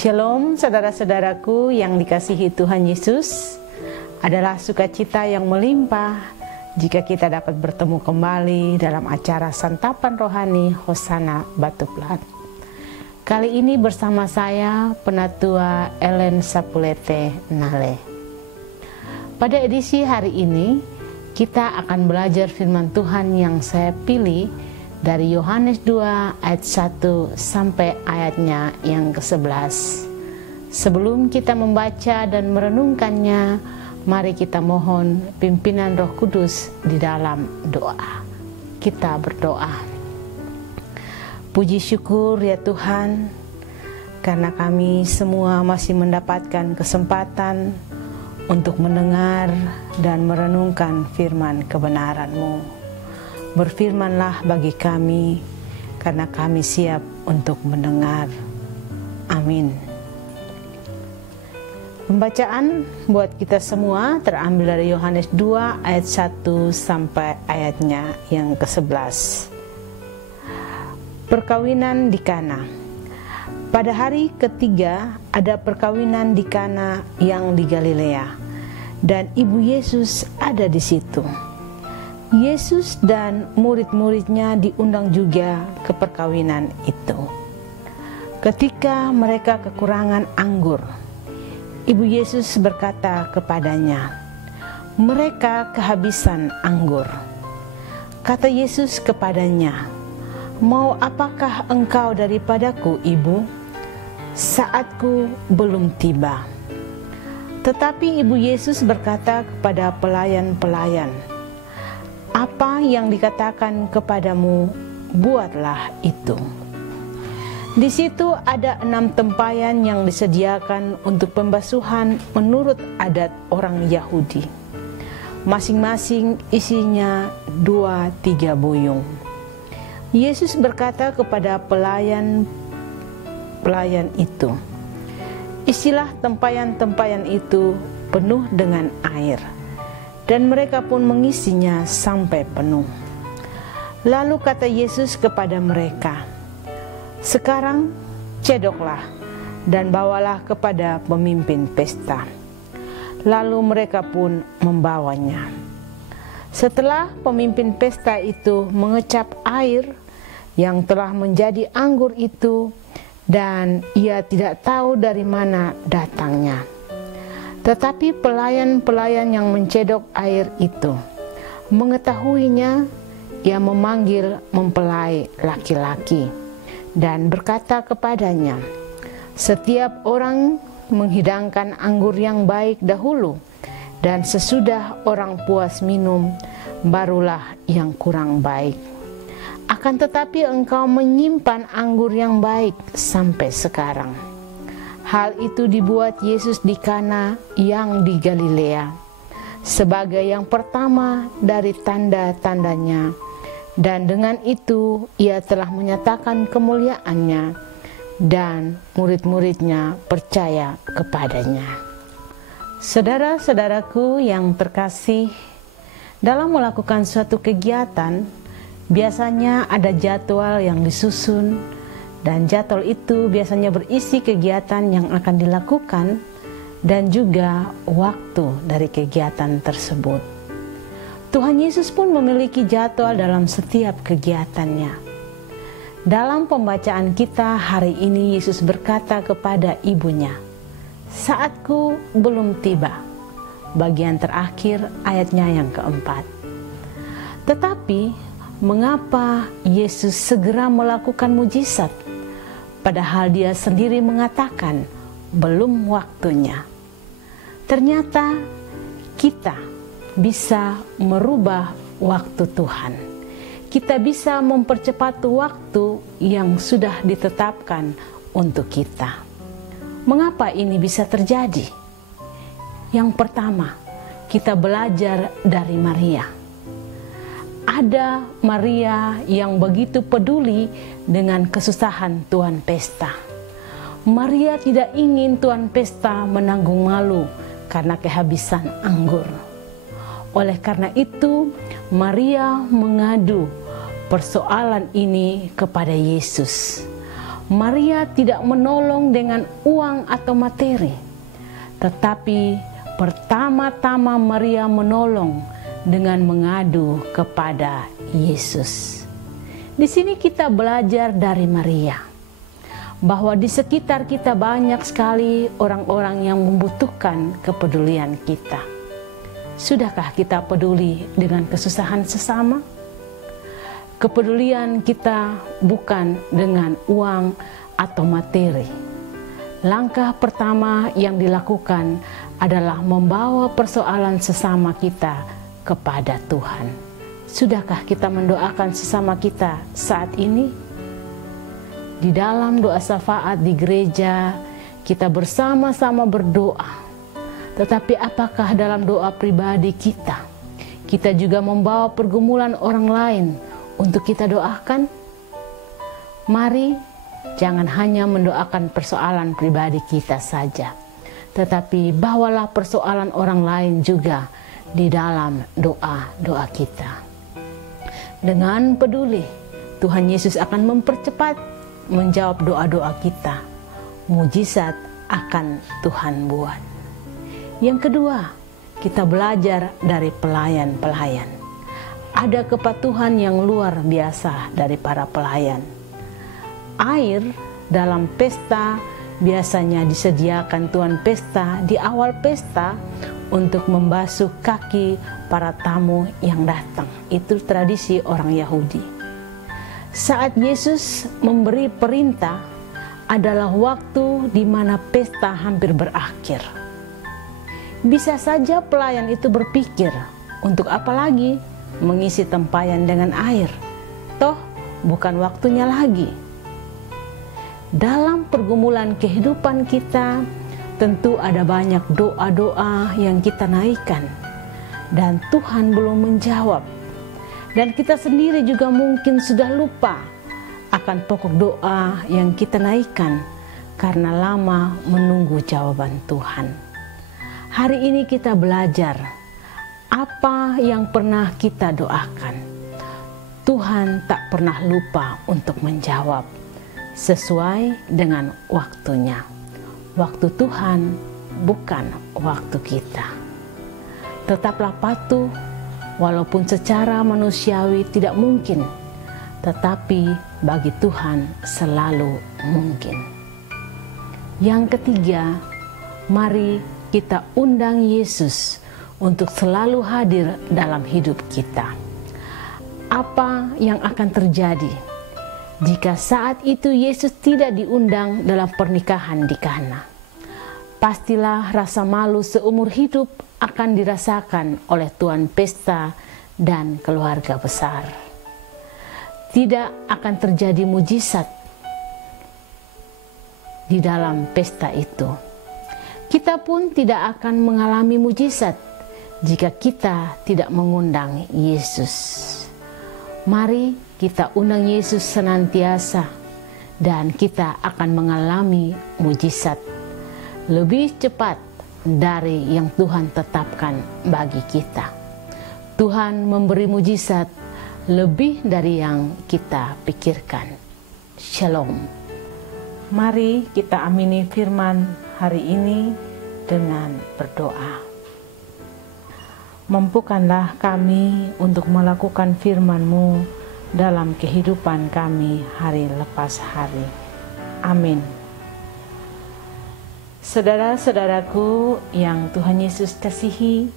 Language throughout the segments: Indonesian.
Shalom saudara-saudaraku yang dikasihi Tuhan Yesus. Adalah sukacita yang melimpah jika kita dapat bertemu kembali dalam acara santapan rohani Hosana Batu Plat. Kali ini bersama saya Penatua Ellen Sapulete Nale. Pada edisi hari ini kita akan belajar firman Tuhan yang saya pilih dari Yohanes 2 ayat 1 sampai ayatnya yang ke-11. Sebelum kita membaca dan merenungkannya, mari kita mohon pimpinan Roh Kudus di dalam doa. Kita berdoa. Puji syukur ya Tuhan, karena kami semua masih mendapatkan kesempatan untuk mendengar dan merenungkan firman kebenaran-Mu. Berfirmanlah bagi kami, karena kami siap untuk mendengar. Amin. Pembacaan buat kita semua terambil dari Yohanes 2 ayat 1 sampai ayatnya yang ke-11. Perkawinan di Kana. Pada hari ketiga ada perkawinan di Kana yang di Galilea, dan ibu Yesus ada di situ. Yesus dan murid-muridnya diundang juga ke perkawinan itu. Ketika mereka kekurangan anggur, ibu Yesus berkata kepadanya, "Mereka kehabisan anggur." Kata Yesus kepadanya, "Mau apakah engkau daripadaku, ibu? Saatku belum tiba." Tetapi ibu Yesus berkata kepada pelayan-pelayan, "Apa yang dikatakan kepadamu, buatlah itu." Di situ ada 6 tempayan yang disediakan untuk pembasuhan menurut adat orang Yahudi. Masing-masing isinya 2-3 buyung. Yesus berkata kepada pelayan-pelayan itu, "Isilah tempayan-tempayan itu penuh dengan air." Dan mereka pun mengisinya sampai penuh. Lalu kata Yesus kepada mereka, "Sekarang cedoklah dan bawalah kepada pemimpin pesta." Lalu mereka pun membawanya. Setelah pemimpin pesta itu mengecap air yang telah menjadi anggur itu, dan ia tidak tahu dari mana datangnya. Tetapi pelayan-pelayan yang mencedok air itu mengetahuinya, ia memanggil mempelai laki-laki dan berkata kepadanya, "Setiap orang menghidangkan anggur yang baik dahulu, dan sesudah orang puas minum, barulah yang kurang baik. Akan tetapi engkau menyimpan anggur yang baik sampai sekarang." Hal itu dibuat Yesus di Kana yang di Galilea sebagai yang pertama dari tanda-tandanya, dan dengan itu ia telah menyatakan kemuliaannya, dan murid-muridnya percaya kepadanya. Saudara-saudaraku yang terkasih, dalam melakukan suatu kegiatan biasanya ada jadwal yang disusun, dan jadwal itu biasanya berisi kegiatan yang akan dilakukan dan juga waktu dari kegiatan tersebut. Tuhan Yesus pun memiliki jadwal dalam setiap kegiatannya. Dalam pembacaan kita hari ini, Yesus berkata kepada ibunya, "Saatku belum tiba." Bagian terakhir ayatnya yang keempat. Tetapi mengapa Yesus segera melakukan mujizat, padahal dia sendiri mengatakan belum waktunya? Ternyata kita bisa merubah waktu Tuhan. Kita bisa mempercepat waktu yang sudah ditetapkan untuk kita. Mengapa ini bisa terjadi? Yang pertama, kita belajar dari Maria. Ada Maria yang begitu peduli dengan kesusahan tuan pesta. Maria tidak ingin tuan pesta menanggung malu karena kehabisan anggur. Oleh karena itu, Maria mengadu persoalan ini kepada Yesus. Maria tidak menolong dengan uang atau materi, tetapi pertama-tama Maria menolong dengan mengadu kepada Yesus. Di sini kita belajar dari Maria bahwa di sekitar kita banyak sekali orang-orang yang membutuhkan kepedulian kita. Sudahkah kita peduli dengan kesusahan sesama? Kepedulian kita bukan dengan uang atau materi. Langkah pertama yang dilakukan adalah membawa persoalan sesama kita kepada Tuhan. Sudahkah kita mendoakan sesama kita saat ini? Di dalam doa syafaat di gereja, kita bersama-sama berdoa. Tetapi apakah dalam doa pribadi kita juga membawa pergumulan orang lain untuk kita doakan? Mari jangan hanya mendoakan persoalan pribadi kita saja, tetapi bawalah persoalan orang lain juga di dalam doa-doa kita. Dengan peduli, Tuhan Yesus akan mempercepat menjawab doa-doa kita. Mujizat akan Tuhan buat. Yang kedua, kita belajar dari pelayan-pelayan. Ada kepatuhan yang luar biasa dari para pelayan. Air dalam pesta biasanya disediakan tuan pesta di awal pesta untuk membasuh kaki para tamu yang datang. Itu tradisi orang Yahudi. Saat Yesus memberi perintah adalah waktu di mana pesta hampir berakhir. Bisa saja pelayan itu berpikir, untuk apa lagi mengisi tempayan dengan air? Toh bukan waktunya lagi. Dalam pergumulan kehidupan kita, tentu ada banyak doa-doa yang kita naikkan, dan Tuhan belum menjawab. Dan kita sendiri juga mungkin sudah lupa akan pokok doa yang kita naikkan karena lama menunggu jawaban Tuhan. Hari ini kita belajar apa yang pernah kita doakan. Tuhan tak pernah lupa untuk menjawab sesuai dengan waktunya. Waktu Tuhan bukan waktu kita. Tetaplah patuh walaupun secara manusiawi tidak mungkin, tetapi bagi Tuhan selalu mungkin. Yang ketiga, mari kita undang Yesus untuk selalu hadir dalam hidup kita. Apa yang akan terjadi jika saat itu Yesus tidak diundang dalam pernikahan di Kana? Pastilah rasa malu seumur hidup akan dirasakan oleh tuan pesta dan keluarga besar. Tidak akan terjadi mujizat di dalam pesta itu. Kita pun tidak akan mengalami mujizat jika kita tidak mengundang Yesus. Mari kita undang Yesus senantiasa dan kita akan mengalami mujizat lebih cepat dari yang Tuhan tetapkan bagi kita. Tuhan memberi mujizat lebih dari yang kita pikirkan. Shalom. Mari kita amini firman hari ini dengan berdoa. Mampukanlah kami untuk melakukan firman-Mu dalam kehidupan kami hari lepas hari. Amin. Saudara-saudaraku yang Tuhan Yesus kasihi,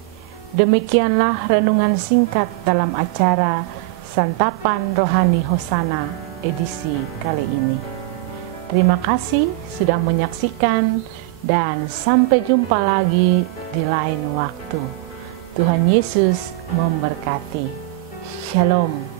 demikianlah renungan singkat dalam acara Santapan Rohani Hosana edisi kali ini. Terima kasih sudah menyaksikan dan sampai jumpa lagi di lain waktu. Tuhan Yesus memberkati. Shalom.